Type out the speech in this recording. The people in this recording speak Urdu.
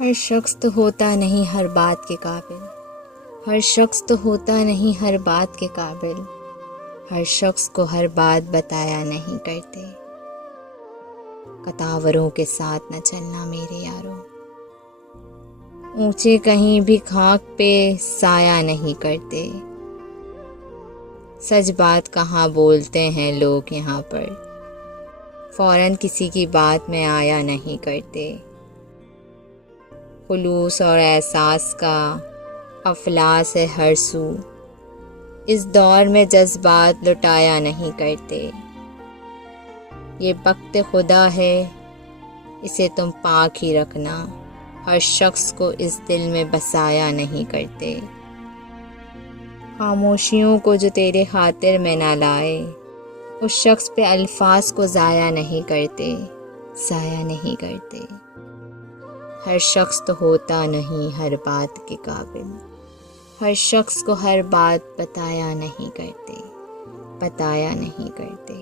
ہر شخص تو ہوتا نہیں ہر بات کے قابل، ہر شخص تو ہوتا نہیں ہر بات کے قابل، ہر شخص کو ہر بات بتایا نہیں کرتے۔ کتاوروں کے ساتھ نہ چلنا میرے یارو، اونچے کہیں بھی خاک پہ سایہ نہیں کرتے۔ سچ بات کہاں بولتے ہیں لوگ یہاں پر، فوراً کسی کی بات میں آیا نہیں کرتے۔ خلوص اور احساس کا افلاس ہے ہر سو، اس دور میں جذبات لٹایا نہیں کرتے۔ یہ وقت خدا ہے اسے تم پاک ہی رکھنا، ہر شخص کو اس دل میں بسایا نہیں کرتے۔ خاموشیوں کو جو تیرے خاطر میں نہ لائے، اس شخص پہ الفاظ کو ضائع نہیں کرتے، ضائع نہیں کرتے۔ ہر شخص تو ہوتا نہیں ہر بات کے قابل، ہر شخص کو ہر بات بتایا نہیں کرتے، بتایا نہیں کرتے۔